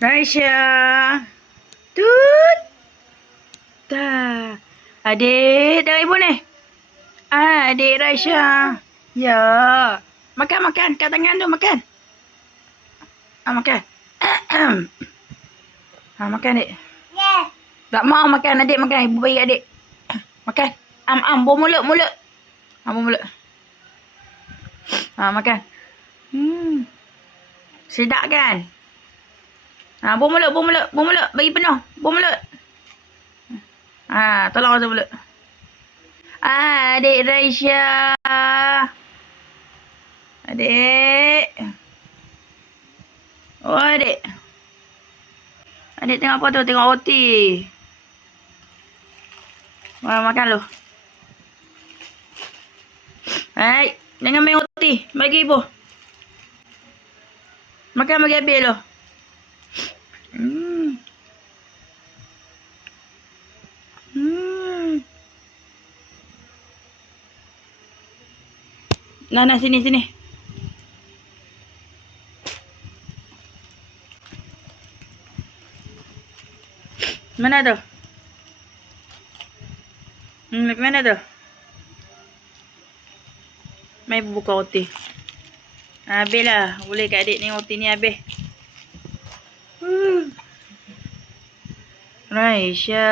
Raisya. Tut. Dah. Adik, dah ibu ni. Adik Raisya. Ya. Makan, makan. Kat tangan tu, makan. Makan. Makan, adik. Tak mau makan, adik makan. Ibu bagi adik. Makan. Buah mulut, mulut. Buah mulut. Makan. Sedap kan? Buah mulut, buah mulut, buah mulut. Bagi penuh. Buah mulut. Tolong rasa mulut. Adik Raisya. Adik. Oh, adik. Adik tengok apa tu? Tengok roti. Makan lu. Hai, jangan main roti. Bagi ibu. Makan bagi habis lu. Nah, sini, sini. Mana tu? Mana tu? Mai buka roti. Habis lah. Boleh kat adik ni roti ni habis. Raisya.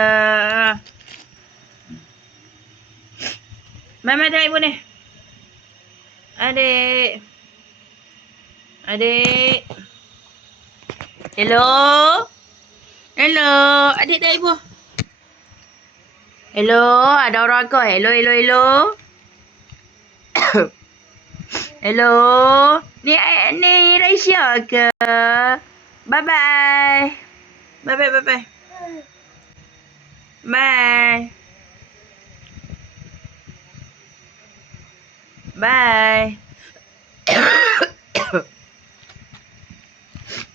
Mai tengok ibu ni. Adik. Adik. Hello. Hello. Adik tengok ibu. Hello. Ada orang ke? Hello, hello, hello. Hello. Ni Raisya ke? Bye-bye. Bye-bye, bye-bye. Bye. Bye.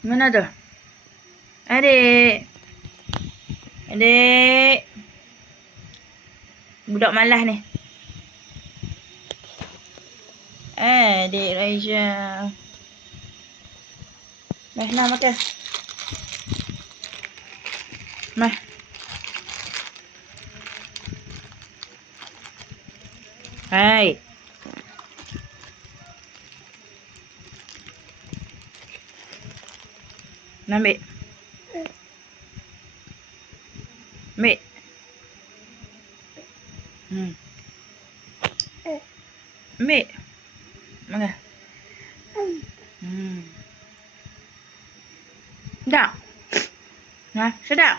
Mana tu? Adik. Adik. Budak malas ni. Adik Raisya. Nah, makan. Nah. Hai. Nah, ambil. Ambil. Ambil. Makan. Sedap. Sedap.